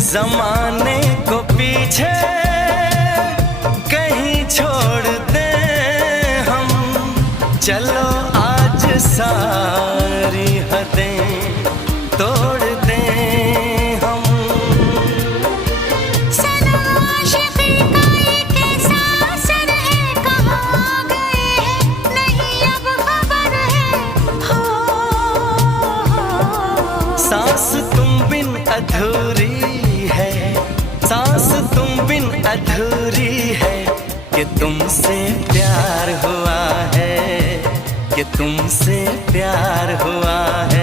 जमाने को पीछे कहीं छोड़ दे हम, चलो आज सारी हदें तोड़ दे हम। सनम आशिक़ी का ये कैसा असर है, कहाँ गए हैं नहीं अब खबर है। हो सांस तुम बिन अधूरी है, सांस तुम बिन अधूरी है, कि तुमसे प्यार हुआ है, कि तुमसे प्यार हुआ है।